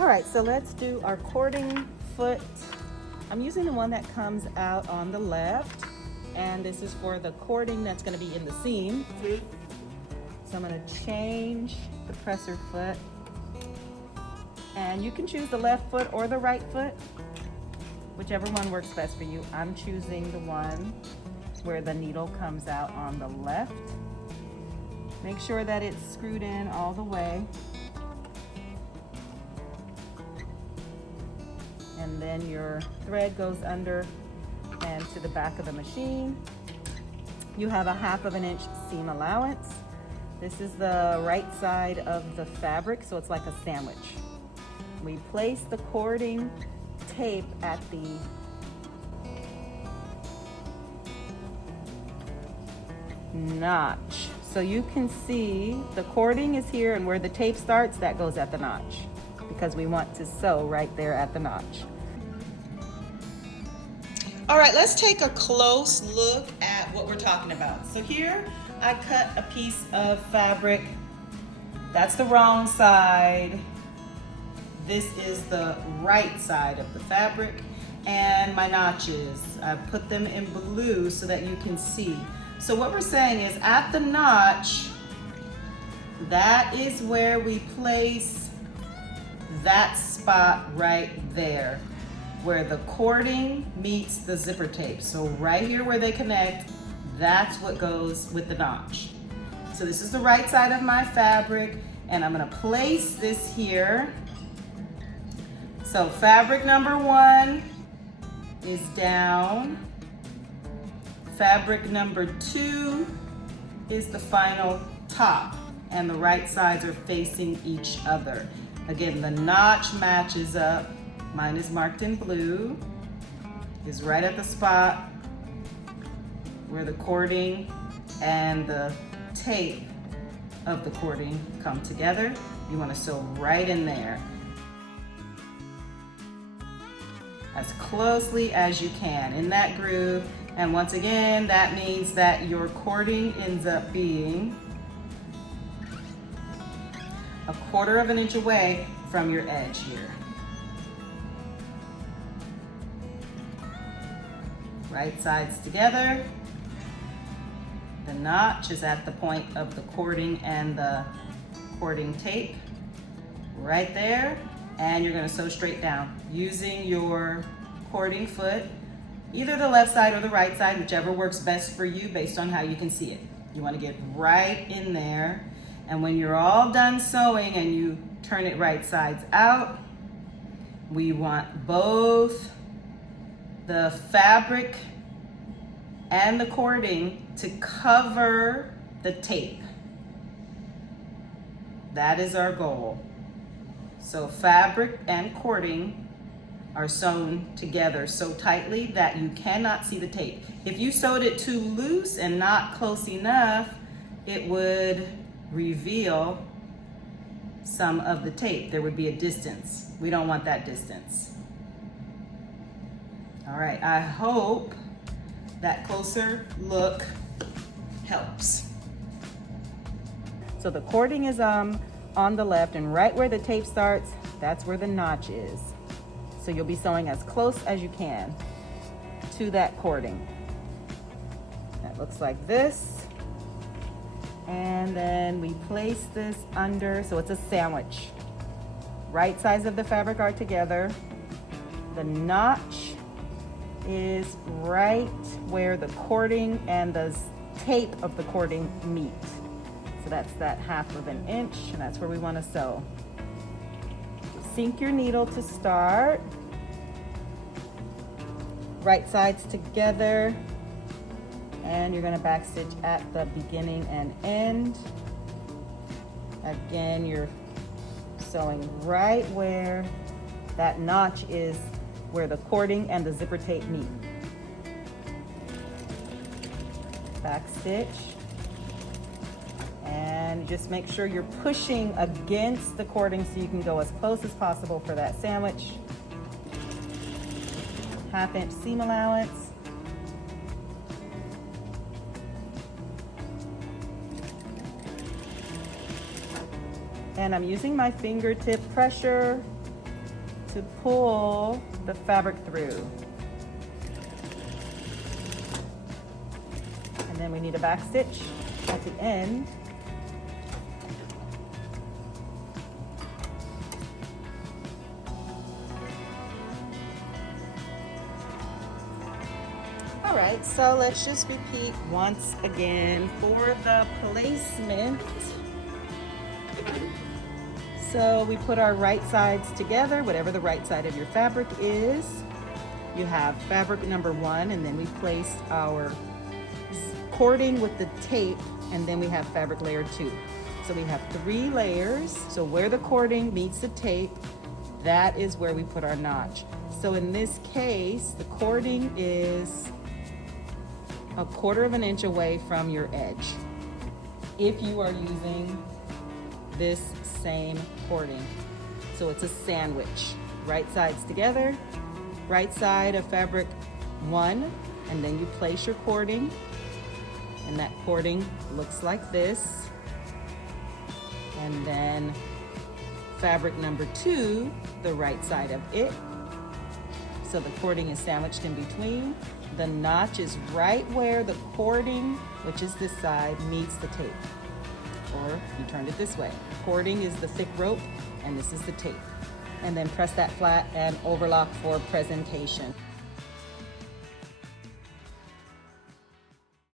All right, so let's do our cording foot. I'm using the one that comes out on the left, and this is for the cording that's going to be in the seam. So I'm going to change the presser foot, and you can choose the left foot or the right foot, whichever one works best for you. I'm choosing the one where the needle comes out on the left. Make sure that it's screwed in all the way. And then your thread goes under and to the back of the machine. You have a 1/2 inch seam allowance. This is the right side of the fabric, so it's like a sandwich. We place the cording tape at the notch. So you can see the cording is here, and where the tape starts, that goes at the notch, because we want to sew right there at the notch. All right, let's take a close look at what we're talking about. So here I cut a piece of fabric. That's the wrong side. This is the right side of the fabric. And my notches, I put them in blue so that you can see. So what we're saying is at the notch, that is where we place that spot right there, where the cording meets the zipper tape. So right here where they connect, that's what goes with the notch. So this is the right side of my fabric, and I'm gonna place this here. So fabric number 1 is down. Fabric number 2 is the final top, and the right sides are facing each other. Again, the notch matches up. Mine is marked in blue, is right at the spot where the cording and the tape of the cording come together. You want to sew right in there as closely as you can in that groove. And once again, that means that your cording ends up being 1/4 inch away from your edge here. Right sides together. The notch is at the point of the cording and the cording tape right there, and you're going to sew straight down using your cording foot, either the left side or the right side, whichever works best for you based on how you can see it. You want to get right in there, and when you're all done sewing and you turn it right sides out, we want both the fabric and the cording to cover the tape. That is our goal. So fabric and cording are sewn together so tightly that you cannot see the tape. If you sewed it too loose and not close enough, it would reveal some of the tape. There would be a distance. We don't want that distance. All right, I hope that closer look helps. So the cording is on the left, and right where the tape starts, that's where the notch is. So you'll be sewing as close as you can to that cording. That looks like this. And then we place this under, so it's a sandwich. Right sides of the fabric are together. The notch is right where the cording and the tape of the cording meet. So that's that 1/2 inch, and that's where we want to sew. Sink your needle to start. Right sides together, and you're going to backstitch at the beginning and end. Again, you're sewing right where that notch is, where the cording and the zipper tape meet. Backstitch, and just make sure you're pushing against the cording so you can go as close as possible for that sandwich. 1/2 inch seam allowance. And I'm using my fingertip pressure to pull the fabric through. And then we need a back stitch at the end. All right, so let's just repeat once again for the placement. So we put our right sides together, whatever the right side of your fabric is. You have fabric number 1, and then we place our cording with the tape, and then we have fabric layer 2. So we have 3 layers. So where the cording meets the tape, that is where we put our notch. So in this case, the cording is 1/4 inch away from your edge. If you are using this same cording. So it's a sandwich. Right sides together, right side of fabric 1, and then you place your cording, and that cording looks like this. And then fabric number 2, the right side of it. So the cording is sandwiched in between. The notch is right where the cording, which is this side, meets the tape. Or you turned it this way. Cording is the thick rope, and this is the tape. And then press that flat and overlock for presentation.